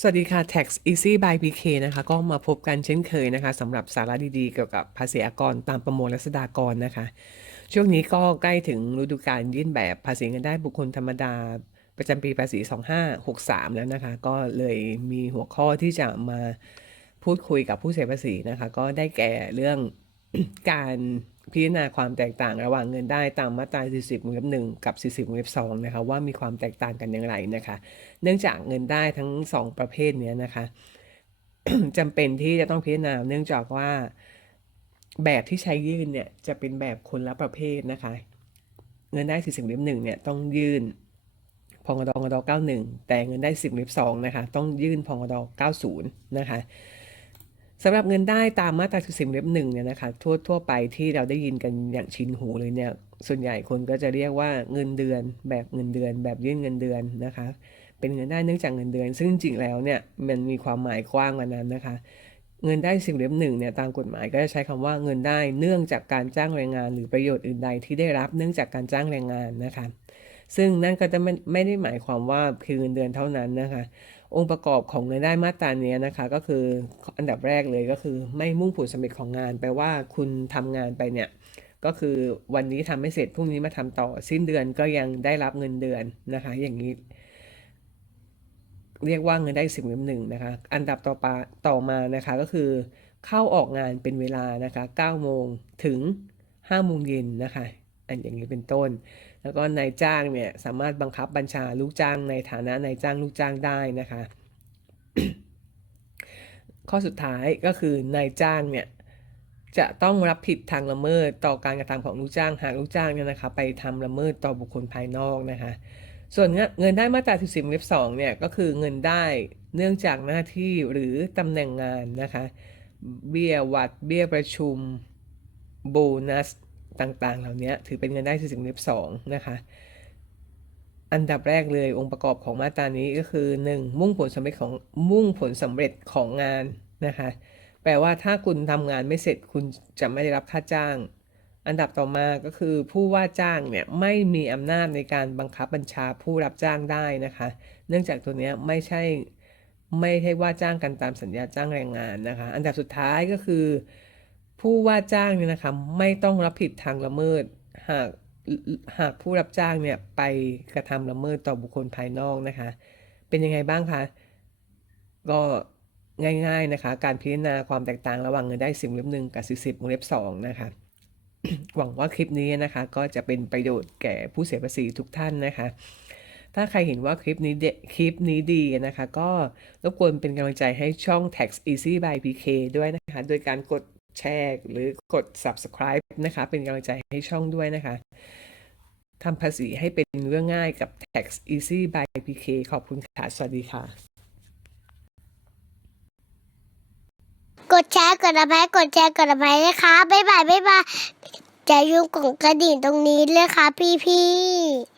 สวัสดีค่ะ Tax Easy by PK นะคะ ก็มาพบกันเช่นเคยนะคะสำหรับสาระดีๆ เกี่ยวกับภาษีอากรตามประมวลรัษฎากรนะคะ ช่วงนี้ก็ใกล้ถึงฤดูกาลยื่นแบบภาษีเงินได้บุคคลธรรมดา ประจำปีภาษี 2563 แล้วนะคะ ก็เลยมีหัวข้อที่จะมาพูดคุยกับผู้เสียภาษีนะคะ ก็ได้แก่เรื่อง การพิจารณาความแตกต่างระหว่างเงินได้ตามมาตรา 40วงเล็บ1กับ 40วงเล็บ2นะคะว่ามีความแตกต่างกันอย่างไรนะคะ เนื่องจากเงินได้ทั้งสองประเภทเนี้ยนะคะจำเป็นที่จะต้องพิจารณาเนื่องจากว่าแบบที่ใช้ยื่นเนี่ยจะเป็นแบบคนละประเภทนะคะ เงินได้ 40เล่มหนึ่งเนี่ยต้องยื่นพองดงด91 แต่เงินได้ 10เล่ม2นะคะต้องยื่นพองด90 นะคะ สำหรับเงินได้ตามมาตรา40เล่มหนึ่งเนี่ยนะคะทั่วทั่วไปที่เราได้ยินกันอย่างชินหูเลยเนี่ยส่วนใหญ่คนก็จะเรียกว่าเงินเดือนแบบเงินเดือน แบบยื่นเงินเดือนนะคะ เป็นเงินได้เนื่องจากเงินเดือน ซึ่งจริงแล้วเนี่ยมันมีความหมายกว้างกว่านั้นนะคะ เงินได้สิบเล่มหนึ่งเนี่ยตามกฎหมายก็จะใช้คำว่าเงินได้เนื่องจากการจ้างแรงงาน หรือประโยชน์อื่นใดที่ได้รับเนื่องจากการจ้างแรงงานนะคะ ซึ่งนั่นก็จะไม่ไม่ได้หมายความว่าคือเงินเดือนเท่านั้นนะคะ องค์ประกอบของเงินได้มาตราเนี้ยนะคะ ก็คืออันดับแรกเลยก็คือไม่มุ่งผลสำเร็จของงานแปลว่าคุณทำงานไปเนี่ยก็คือวันนี้ทำไม่เสร็จพรุ่งนี้มาทำต่อสิ้นเดือนก็ยังได้รับเงินเดือนนะคะ อย่างนี้ เรียกว่าเงินได้สิบเล่มหนึ่งนะคะ อันดับต่อปาต่อมานะคะก็คือ เข้าออกงานเป็นเวลานะคะ9โมงถึง5โมงเย็นนะคะ อันอย่างนี้เป็นต้น แล้วก็นายจ้างเนี่ยสามารถบังคับบัญชาลูกจ้างในฐานะนายจ้างลูกจ้างได้นะคะ ข้อสุดท้ายก็คือนายจ้างเนี่ยจะต้องรับผิดทางละเมิดต่อการกระทำของลูกจ้างหากลูกจ้างเนี่ยนะคะไปทำละเมิดต่อบุคคลภายนอกนะคะ ส่วนเงินได้มาตรา40วงเล็บ2เนี่ยก็คือเงินได้เนื่องจากหน้าที่หรือตำแหน่งงานนะคะ เบี้ยวัด เบี้ยประชุมโบนัส ต่างๆ เหล่านี้ถือเป็นเงินได้40วงเล็บ2นะคะ อันดับแรกเลยองค์ประกอบของมาตรานี้ก็คือ 1. มุ่งผลสำเร็จของมุ่งผลสำเร็จของงานนะคะ แปลว่าถ้าคุณทำงานไม่เสร็จคุณจะไม่ได้รับค่าจ้าง อันดับต่อมาก็คือผู้ว่าจ้างเนี่ยไม่มีอำนาจในการบังคับบัญชาผู้รับจ้างได้นะคะ เนื่องจากตัวนี้ไม่ใช่ไม่ใช่ว่าจ้างกันตามสัญญาจ้างแรงงานนะคะ อันดับสุดท้ายก็คือ ผู้ว่าจ้างเนี่ยนะคะไม่ต้องรับผิดทางละเมิด หากหากผู้รับจ้างเนี่ยไปกระทำละเมิดต่อบุคคลภายนอกนะคะ เป็นยังไงบ้างคะก็ง่าย ๆนะคะ การพิจารณาความแตกต่างระหว่างเงินได้สิบเล็บหนึ่งกับสิบสิบเล็บสองนะคะหวังว่าคลิปนี้นะคะ ก็จะเป็นประโยชน์แก่ผู้เสียภาษีทุกท่านนะคะ ถ้าใครเห็นว่าคลิปนี้เดคลิปนี้ดีนะคะ ก็รบกวนเป็นกำลังใจให้ช่อง Tax Easy by PK ด้วยนะคะ โดยการกด แชร์หรือกด subscribe นะคะ เป็นกำลังใจให้ช่องด้วยนะคะทำภาษีให้เป็นเรื่องง่ายกับ Tax Easy by PK ขอบคุณค่ะ สวัสดีค่ะ กดแชร์กดอะไรกดแชร์กดอะไรนะคะบ๊ายบายบ๊ายบายอย่าลืมกดกระดิ่งตรงนี้เลยค่ะพี่พี่